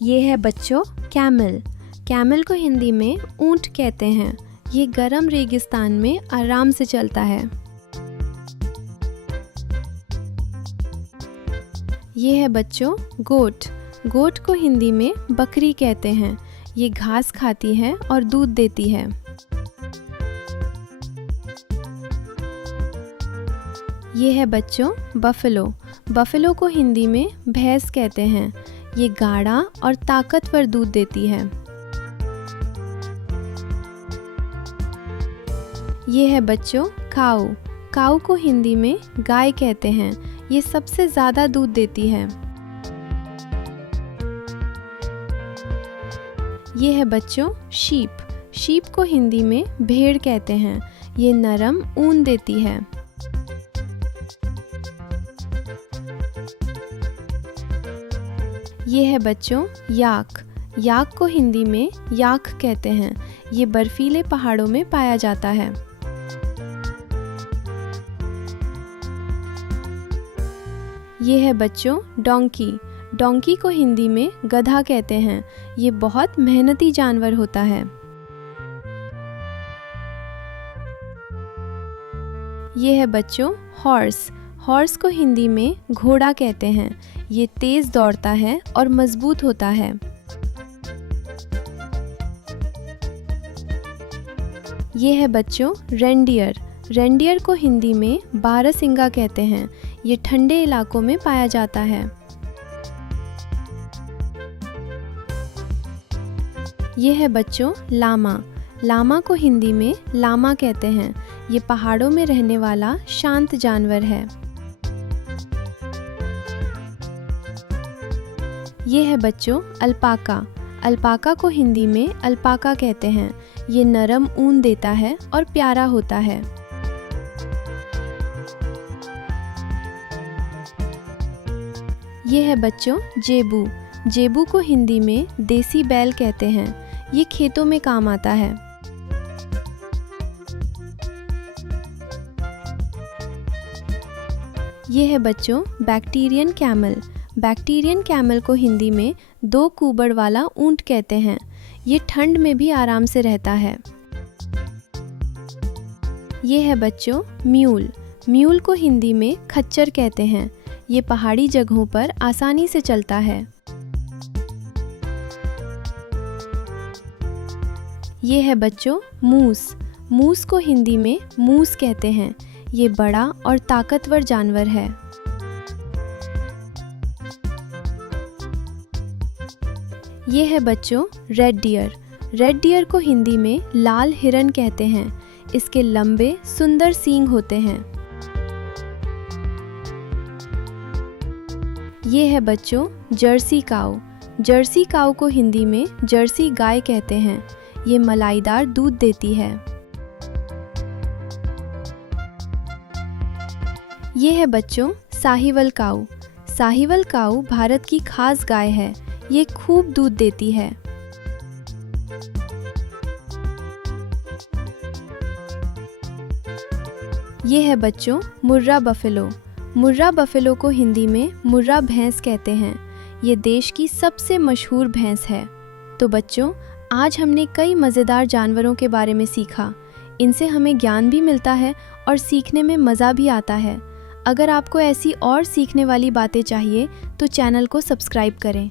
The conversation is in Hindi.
ये है बच्चों कैमल। कैमल को हिंदी में ऊंट कहते हैं। ये गर्म रेगिस्तान में आराम से चलता है। ये है बच्चों गोट। गोट को हिंदी में बकरी कहते हैं। ये घास खाती है और दूध देती है। ये है बच्चों बफेलो। बफेलो को हिंदी में भैंस कहते हैं। ये गाढ़ा और ताकतवर दूध देती है। ये है बच्चों काऊ। काऊ को हिंदी में गाय कहते हैं। ये सबसे ज़्यादा दूध देती है। ये है बच्चों शीप। शीप को हिंदी में भेड़ कहते हैं। ये नरम ऊन देती है। ये है बच्चों याक। याक को हिंदी में याक कहते हैं। ये बर्फीले पहाड़ों में पाया जाता है। ये है बच्चों डोंकी। डोंकी को हिंदी में गधा कहते हैं। ये बहुत मेहनती जानवर होता है। ये है बच्चों हॉर्स। हॉर्स को हिंदी में घोड़ा कहते हैं। ये तेज दौड़ता है और मजबूत होता है। ये है बच्चों रेंडियर। रेंडियर को हिंदी में बारहसिंगा कहते हैं। ये ठंडे इलाकों में पाया जाता है। ये है बच्चों लामा। लामा को हिंदी में लामा कहते हैं। ये पहाड़ों में रहने वाला शांत जानवर है। ये है बच्चों अल्पाका। अल्पाका को हिंदी में अल्पाका कहते हैं। ये नरम ऊन देता है और प्यारा होता है। ये है बच्चों जेबू। जेबू को हिंदी में देसी बैल कहते हैं। ये खेतों में काम आता है। ये है बच्चों बैक्टीरियन कैमल। बैक्टीरियन कैमल को हिंदी में दो कुबड़ वाला ऊंट कहते हैं। ये ठंड में भी आराम से रहता है। ये है बच्चों म्यूल। म्यूल को हिंदी में खच्चर कहते हैं। ये पहाड़ी जगहों पर आसानी से चलता है। ये है बच्चों मूस। मूस को हिंदी में मूस कहते हैं। ये बड़ा और ताकतवर जानवर है। ये है बच्चों रेड डियर। रेड डियर को हिंदी में लाल हिरन कहते हैं। इसके लंबे सुंदर सींग होते हैं। ये है बच्चों जर्सी काऊ। जर्सी काऊ को हिंदी में जर्सी गाय कहते हैं। ये मलाईदार दूध देती है। ये है बच्चों साहिवल काऊ। साहिवल काऊ भारत की खास गाय है। ये खूब दूध देती है। ये है बच्चों मुर्रा बफेलो। मुर्रा बफेलो को हिंदी में मुर्रा भैंस कहते हैं। ये देश की सबसे मशहूर भैंस है। तो बच्चों आज हमने कई मज़ेदार जानवरों के बारे में सीखा। इनसे हमें ज्ञान भी मिलता है और सीखने में मज़ा भी आता है। अगर आपको ऐसी और सीखने वाली बातें चाहिए तो चैनल को सब्सक्राइब करें।